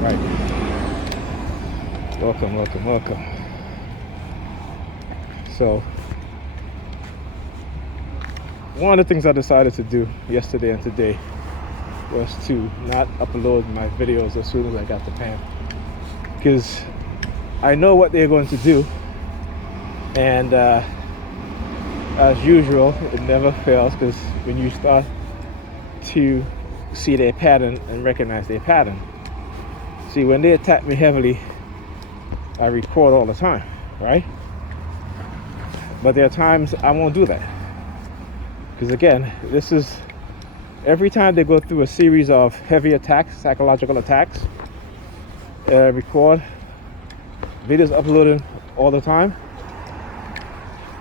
Right. Welcome. So, one of the things I decided to do yesterday and today was to not upload my videos as soon as I got to Pam, because I know what they're going to do, and as usual, it never fails, because when you start to see their pattern and recognize their pattern. See, when they attack me heavily, I record all the time, right? But there are times I won't do that. Because again, this is, every time they go through a series of heavy attacks, psychological attacks, record, videos uploaded all the time.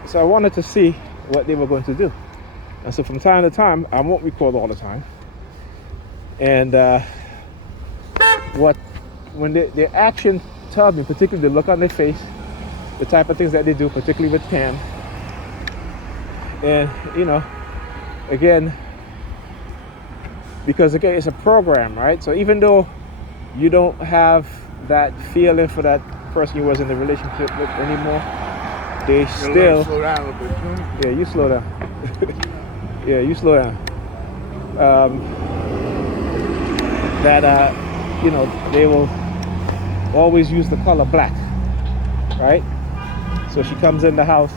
So I wanted to see what they were going to do. And so from time to time, I won't record all the time. And when their action tells me, particularly the look on their face, the type of things that they do, particularly with Pam. And, again, because again, it's a program, right? So even though you don't have that feeling for that person you was in the relationship with anymore, they still... Slow down a little bit, too. Yeah, you slow down. Yeah, you slow down. They will always use the color black, right? So she comes in the house,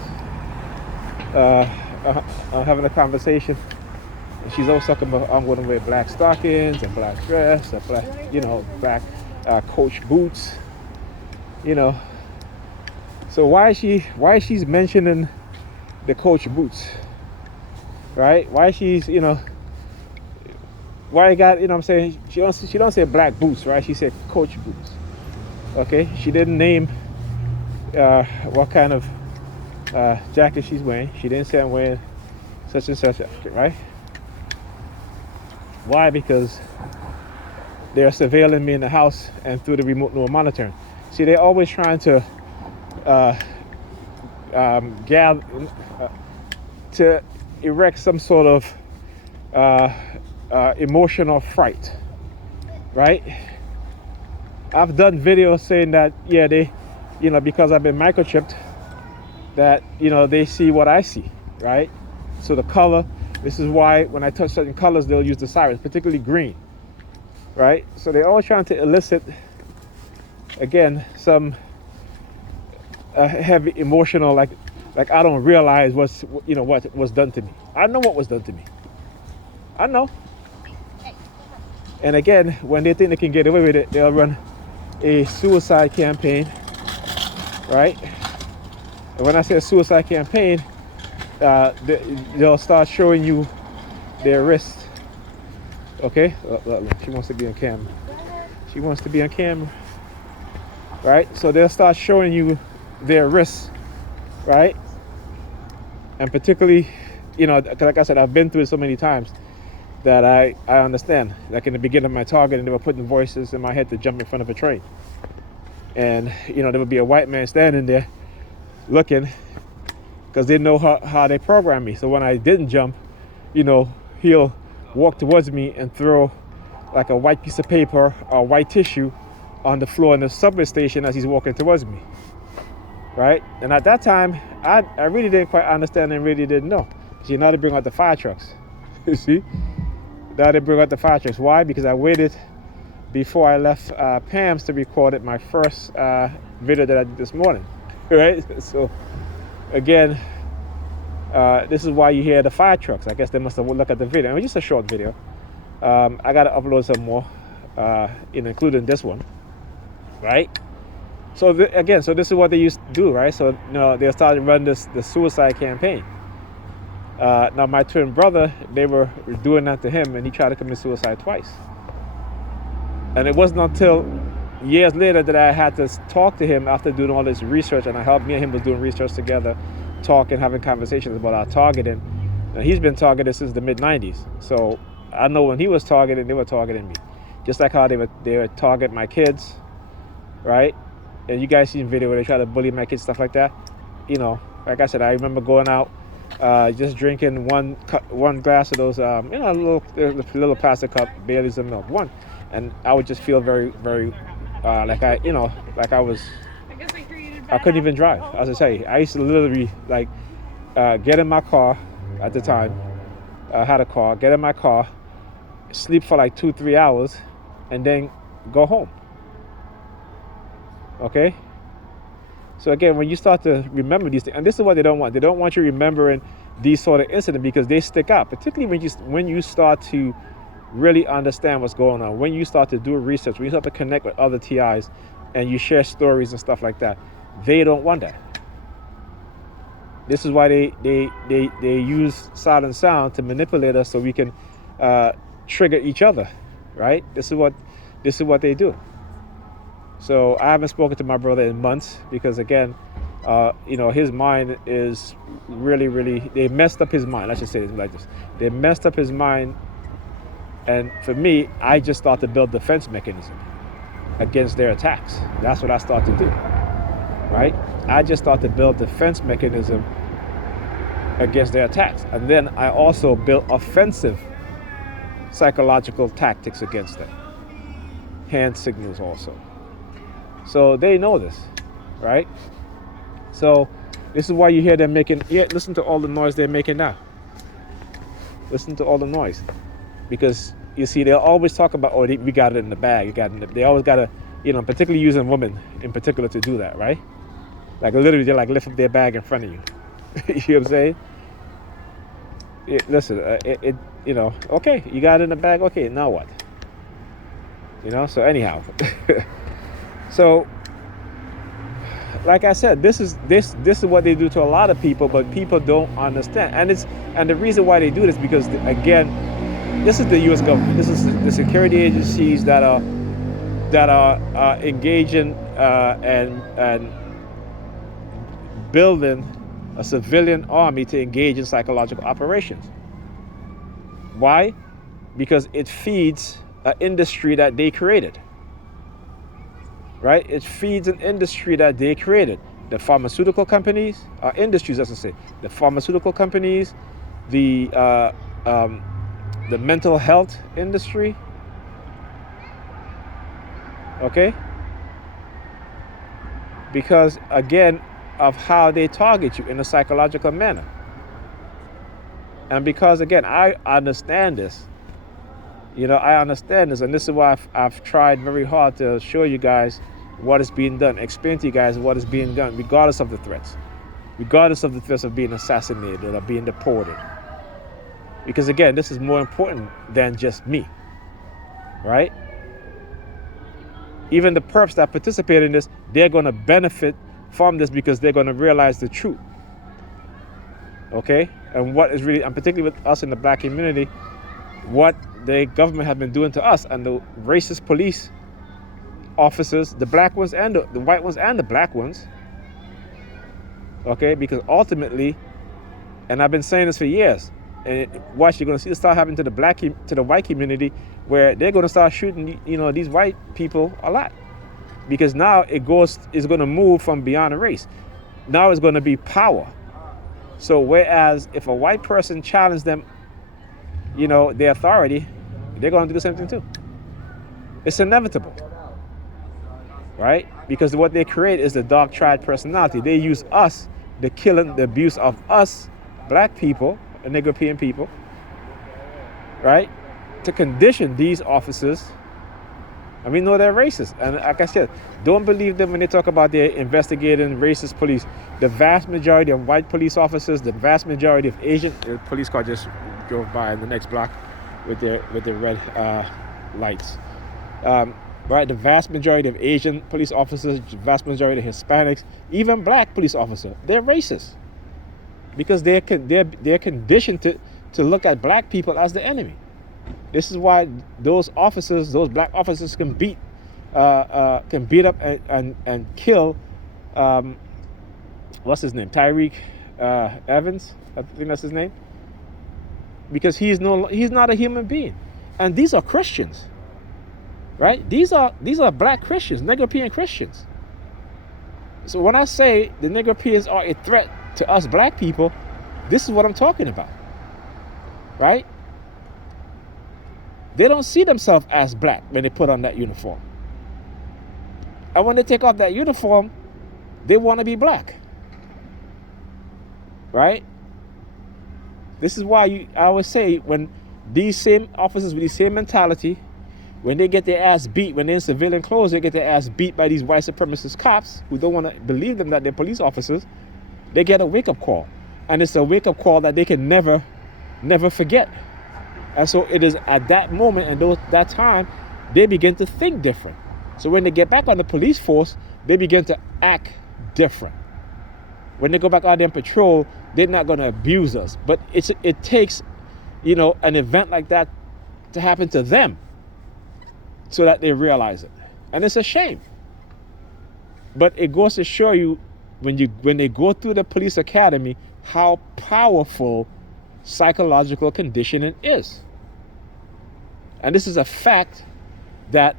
having a conversation, and she's always talking about, I'm going to wear black stockings, a black dress, a black, black Coach boots, So why she's mentioning the Coach boots, right? Why she's, why you got, I'm saying, she don't say black boots, right? She said Coach boots. Okay, she didn't name what kind of jacket she's wearing. She didn't say I'm wearing such and such jacket, right? Why? Because they're surveilling me in the house and through the remote monitoring. See, they're always trying to gather to erect some sort of emotional fright, right? I've done videos saying that, yeah, they, because I've been microchipped, that, they see what I see, right? So the color, this is why when I touch certain colors, they'll use the sirens, particularly green, right? So they're always trying to elicit, again, some heavy emotional, like I don't realize what was done to me. I know what was done to me. I know. And again, when they think they can get away with it, they'll run a suicide campaign, right? And when I say a suicide campaign, they'll start showing you their wrist. Okay? Look, she wants to be on camera. She wants to be on camera, right? So they'll start showing you their wrists, right? And particularly, like I said, I've been through it so many times that I understand. Like in the beginning of my target, and they were putting voices in my head to jump in front of a train. And, there would be a white man standing there looking, because they know how they program me. So when I didn't jump, he'll walk towards me and throw like a white piece of paper or white tissue on the floor in the subway station as he's walking towards me, right? And at that time, I really didn't quite understand and really didn't know. See, now they bring out the fire trucks. You see? Now they bring out the fire trucks. Why? Because I waited before I left Pam's to record my first video that I did this morning, right? So again, this is why you hear the fire trucks. I guess they must have looked at the video. It was just a short video. I got to upload some more, including this one, right? So again, so this is what they used to do, right? So they started to run the suicide campaign. Now my twin brother, they were doing that to him, and he tried to commit suicide twice. And it wasn't until years later that I had to talk to him after doing all this research, and me and him was doing research together, talking, having conversations about our targeting. And he's been targeted since the mid-90s. So I know when he was targeted, they were targeting me. Just like how they would target my kids, right? And you guys seen video where they try to bully my kids, stuff like that. Like I said, I remember going out, just drinking one glass of those, little plastic cup, Baileys of milk, one. And I would just feel very, very like I couldn't even drive. As I say, I used to literally like get in my car at the time. I had a car, get in my car, sleep for like 2-3 hours, and then go home. Okay? So again, when you start to remember these things, and this is what they don't want. They don't want you remembering these sort of incidents because they stick out, particularly when you start to really understand what's going on, when you start to do research, when you start to connect with other TIs and you share stories and stuff like that. They don't want that. This is why they use silent sound to manipulate us so we can trigger each other, right? This is what they do. So I haven't spoken to my brother in months because again, his mind is really, they messed up his mind. Let's just say it like this. They messed up his mind. And for me, I just start to build defense mechanism against their attacks. That's what I start to do, right? I just start to build defense mechanism against their attacks. And then I also build offensive psychological tactics against them. Hand signals also. So they know this, right? So this is why you hear them making, listen to all the noise they're making now. Listen to all the noise. Because you see, they'll always talk about, we got it in the bag. They always got to, particularly using women in particular to do that, right? Like literally, they like lift up their bag in front of you. You know what I'm saying? Listen, okay, you got it in the bag. Okay, now what? So anyhow. So, like I said, this is what they do to a lot of people, but people don't understand. And the reason why they do this because again, this is the U.S. government. This is the security agencies that are engaging and building a civilian army to engage in psychological operations. Why? Because it feeds an industry that they created. Right? It feeds an industry that they created. The pharmaceutical companies, industries, as I say, the pharmaceutical companies, the mental health industry. Okay? Because again, of how they target you in a psychological manner. And because again, I understand this. I understand this, and this is why I've tried very hard to show you guys what is being done, explain to you guys what is being done, regardless of the threats of being assassinated or being deported. Because again, this is more important than just me, right? Even the perps that participate in this, they're going to benefit from this because they're going to realize the truth. Okay? And what is really, and particularly with us in the black community, what the government has been doing to us and the racist police officers, the black ones and the white ones and the black ones. Okay? Because ultimately, and I've been saying this for years, and watch, you're going to see this start happening to the white community, where they're going to start shooting, these white people a lot, because now it's going to move from beyond a race. Now it's going to be power. So whereas if a white person challenged them, their authority, they're going to do the same thing too. It's inevitable, right? Because what they create is the dark triad personality. They use us, the killing, the abuse of us, black people, and European people, right, to condition these officers. And we know they're racist. And like I said, don't believe them when they talk about their investigating racist police. The vast majority of white police officers, the vast majority of Asian, the police car just drove by in the next block with the red lights. Right, the vast majority of Asian police officers, the vast majority of Hispanics, even black police officers, they're racist. Because they're conditioned to look at black people as the enemy. This is why those black officers can beat up and kill, what's his name? Tyreek Evans, I think that's his name. Because he's not a human being. And these are Christians. Right? These are black Christians, Negropean Christians. So when I say the Negropeans are a threat to us black people, this is what I'm talking about, right? They don't see themselves as black when they put on that uniform. And when they take off that uniform, they want to be black. Right? This is why I always say, when these same officers with the same mentality, when they get their ass beat, when they're in civilian clothes, they get their ass beat by these white supremacist cops who don't want to believe them that they're police officers, they get a wake-up call. And it's a wake-up call that they can never forget. And so it is at that moment and that time, they begin to think different. So when they get back on the police force, they begin to act different. When they go back out there and patrol, they're not going to abuse us. But it takes, an event like that to happen to them so that they realize it. And it's a shame. But it goes to show you, when they go through the police academy, how powerful psychological conditioning is. And this is a fact that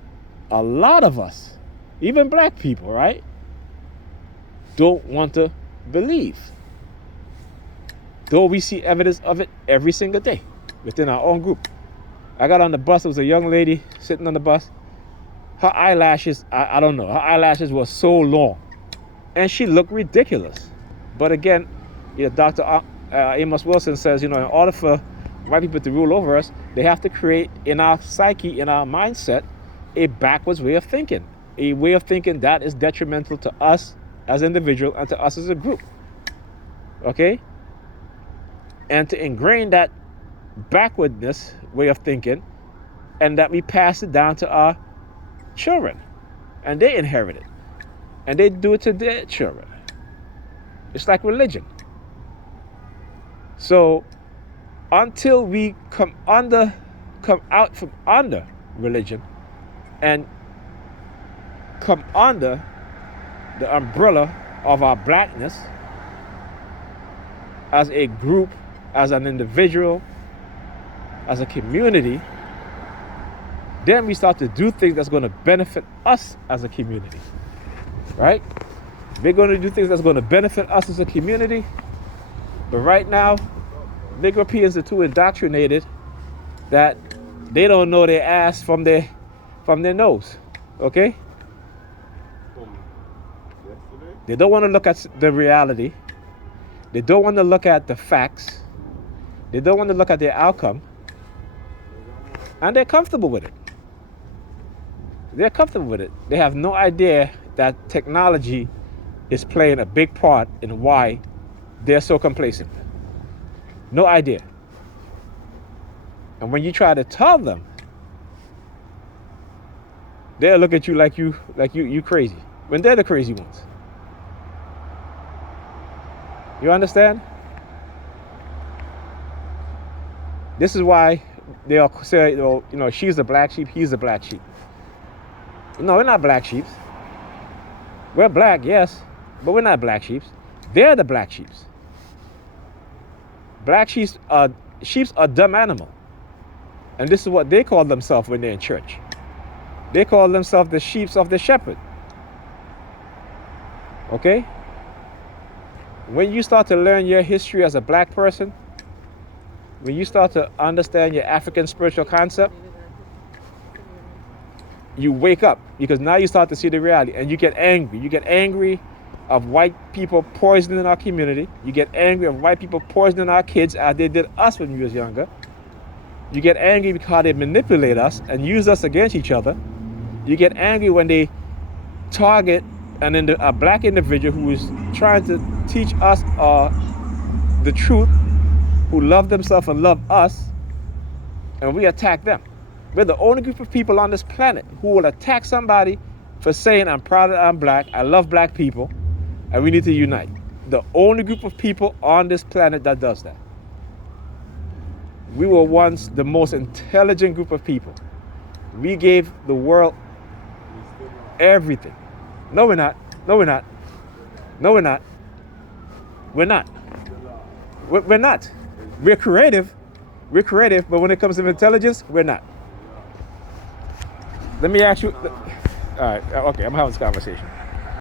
a lot of us, even black people, right, don't want to believe. Though we see evidence of it every single day within our own group. I got on the bus, there was a young lady sitting on the bus. Her eyelashes, I don't know, her eyelashes were so long. And she looked ridiculous. But again, Dr. Amos Wilson says, in order for white people to rule over us, they have to create in our psyche, in our mindset, a backwards way of thinking. A way of thinking that is detrimental to us as individuals and to us as a group. Okay? And to ingrain that backwardness way of thinking, and that we pass it down to our children. And they inherit it. And they do it to their children. It's like religion. So until we come out from under religion and come under the umbrella of our blackness as a group, as an individual, as a community, then we start to do things that's going to benefit us as a community. Right? We're going to do things that's going to benefit us as a community. But right now, Negropeans are too indoctrinated that they don't know their ass from their nose. Okay? They don't want to look at the reality. They don't want to look at the facts. They don't want to look at their outcome. And they're comfortable with it. They're comfortable with it. They have no idea that technology is playing a big part in why they're so complacent. No idea. And when you try to tell them, they'll look at you like you crazy, when they're the crazy ones. You understand? This is why they'll say, she's the black sheep, he's the black sheep. No, we're not black sheep. We're black, yes, but we're not black sheep. They're the black sheep. Black sheep are dumb animal. And this is what they call themselves when they're in church. They call themselves the sheep of the shepherd. Okay? When you start to learn your history as a black person, when you start to understand your African spiritual concept, you wake up, because now you start to see the reality, and you get angry. You get angry of white people poisoning our community. You get angry of white people poisoning our kids as they did us when we was younger. You get angry because they manipulate us and use us against each other. You get angry when they target a black individual who is trying to teach us the truth, who love themselves and love us, and we attack them. We're the only group of people on this planet who will attack somebody for saying, I'm proud that I'm black, I love black people, and we need to unite. The only group of people on this planet that does that. We were once the most intelligent group of people. We gave the world everything. No, we're not. No, we're not. No, we're not. We're not. We're not. We're creative. We're creative, but when it comes to intelligence, we're not. Let me ask you. All right. Okay, I'm having this conversation.